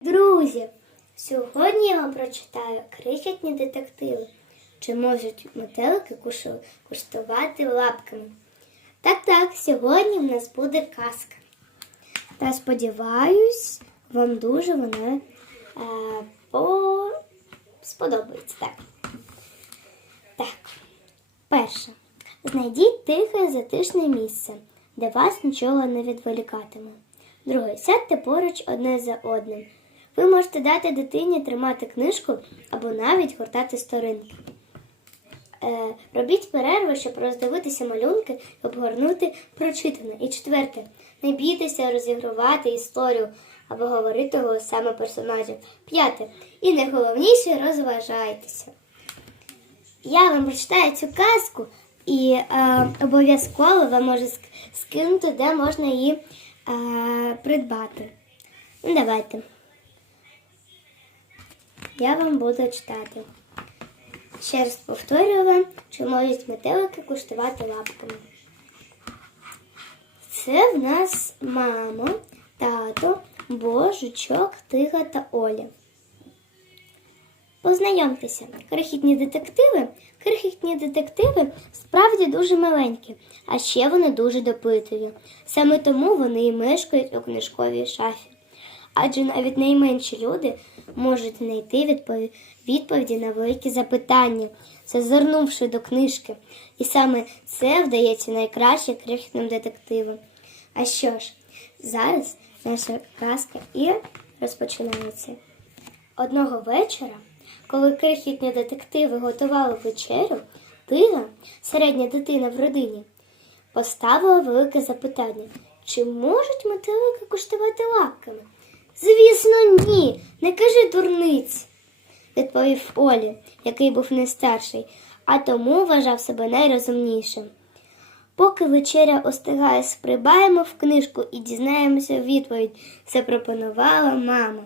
Друзі, сьогодні я вам прочитаю крихітні детективи. Чи можуть метелики куштувати лапками? Так, так, сьогодні в нас буде казка. Та сподіваюсь, вам дуже вона е, по... сподобається. Так. так. Перше. Знайдіть тихе затишне місце, де вас нічого не відволікатиме. Друге. Сядьте поруч одне за одним. Ви можете дати дитині тримати книжку або навіть гортати сторінки. Е, робіть перерву, щоб роздивитися малюнки обгорнути прочитане. І четверте, не бійтеся розігрувати історію або говорити голосами персонажів. П'яте. І найголовніше розважайтеся. Я вам прочитаю цю казку і е, обов'язково вам можу скинути, де можна її е, придбати. Ну, давайте. Я вам буду читати. Ще раз повторюю вам, що можуть метелики куштувати лапками. Це в нас мама, тато, божучок, тига та Оля. Познайомтеся, крихітні детективи. Крихітні детективи справді дуже маленькі, а ще вони дуже допитливі. Саме тому вони і мешкають у книжковій шафі. Адже навіть найменші люди можуть знайти відпові- відповіді на великі запитання, зазирнувши до книжки. І саме це вдається найкраще крихітним детективам. А що ж, зараз наша казка і розпочинається. Одного вечора, коли крихітні детективи готували вечерю, Тига, середня дитина в родині, поставила велике запитання: чи можуть метелики куштувати лапками? Звісно, ні, не кажи дурниць, відповів Олі, який був не старший, а тому вважав себе найрозумнішим. Поки вечеря остигає, сприбаємо в книжку і дізнаємося відповідь, запропонувала мама.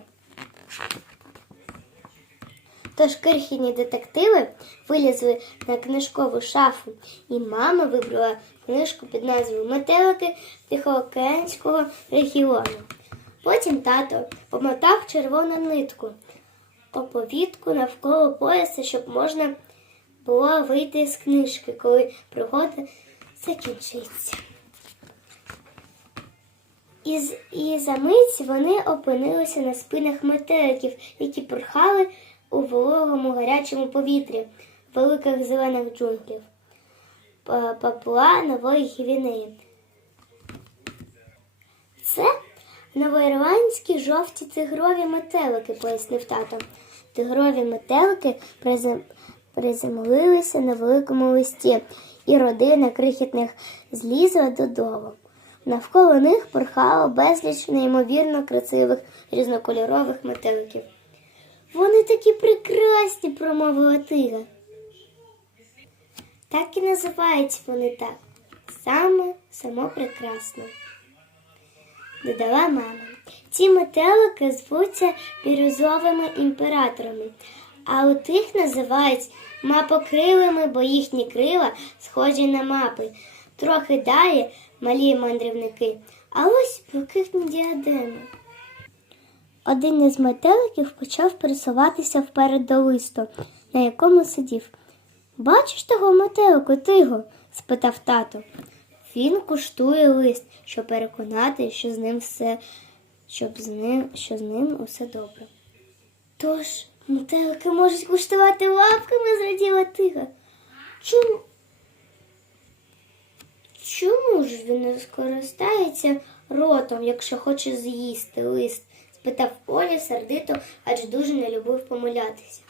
Тож крихітні детективи вилізли на книжкову шафу, і мама вибрала книжку під назвою Метелики Тихоокеанського регіону. Потім тато помотав червону нитку, оповідку навколо пояса, щоб можна було вийти з книжки, коли пригода закінчиться. І, і за мить вони опинилися на спинах метеликів, які порхали у вологому гарячому повітрі великих зелених джунглів Папуа Нової Гвінеї. Це новоірландські жовті тигрові метелики, пояснив тато. Тигрові метелики призем... приземлилися на великому листі, і родина крихітних злізла додолу. Навколо них порхало безліч неймовірно красивих різнокольорових метеликів. Вони такі прекрасні, промовила тига. Так і називаються вони так. Саме само прекрасне. Додала мама. Ці метелики звуться бірюзовими імператорами, а у тих називають мапокрилими, бо їхні крила схожі на мапи. Трохи далі малі мандрівники, а ось блакитні діадеми. Один із метеликів почав пересуватися вперед до листу, на якому сидів. Бачиш того метелику, тиго? спитав тато. Він куштує лист, щоб переконати, що з ним все, щоб з ним, що з ним усе добре. Тож, метелики можуть куштувати лапками, зраділа тига. Чому? Чому ж він не скористається ротом, якщо хоче з'їсти лист? спитав Оля сердито, адже дуже не любив помилятися.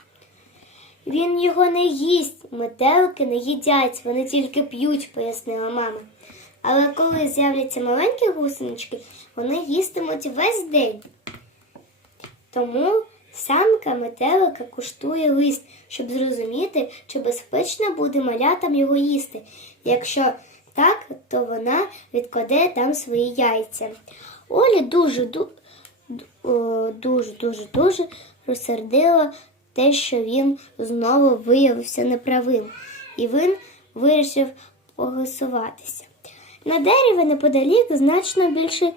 Він його не їсть, метелики не їдять, вони тільки п'ють, пояснила мама. Але коли з'являться маленькі гусенички, вони їстимуть весь день. Тому самка метелика куштує лист, щоб зрозуміти, чи безпечно буде малятам його їсти. Якщо так, то вона відкладе там свої яйця. Олі дуже дуже дуже дуже розсердила те, що він знову виявився неправим, і він вирішив поголосуватися. На дереві неподалік значно більше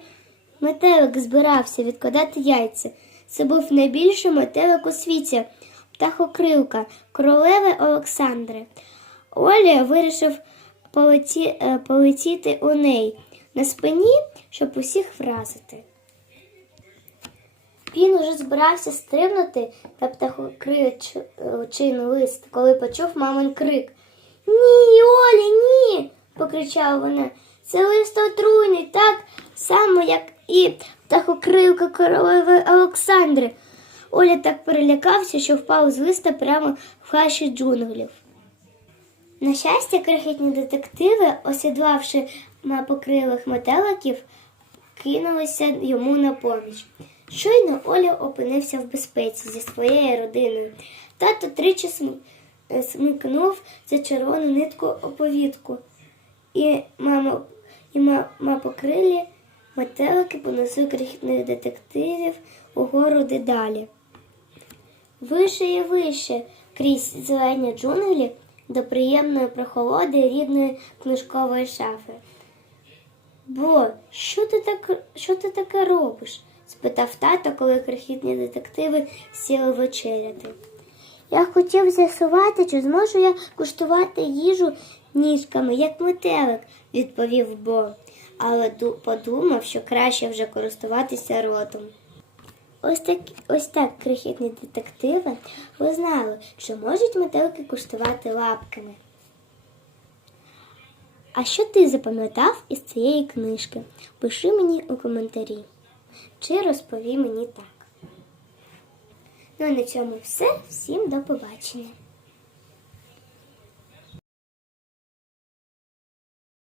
метелик збирався відкладати яйця. Це був найбільший метелик у світі птахокрилка королеви Олександри. Оля вирішив полеті, е, полетіти у неї на спині, щоб усіх вразити. Він уже збирався стрибнути на птахокрилчин лист, коли почув мамин крик. Ні, Оля, ні. покричала вона. Це лист отруйний, так само, як і птахокрилка королеви Олександри. Оля так перелякався, що впав з листа прямо в хащі джунглів. На щастя, крихітні детективи, осідлавши мапокрилих метеликів, кинулися йому на поміч. Щойно Оля опинився в безпеці зі своєю родиною. Тато тричі е, смикнув за червону нитку оповідку, і мама, і ма- мапокрилі метелики понесли крихітних детективів угору дедалі. Вище і вище крізь зелені джунглі до приємної прохолоди рідної книжкової шафи. Бо, що ти так, що ти таке робиш? спитав тато, коли крихітні детективи сіли вечеряти. Я хотів з'ясувати, чи зможу я куштувати їжу ніжками, як метелик, відповів Бо, але подумав, що краще вже користуватися ротом. Ось так, ось так крихітні детективи узнали, що можуть метелики куштувати лапками. А що ти запам'ятав із цієї книжки? Пиши мені у коментарі. Чи розповій мені так. Ну на цьому все. Всім до побачення.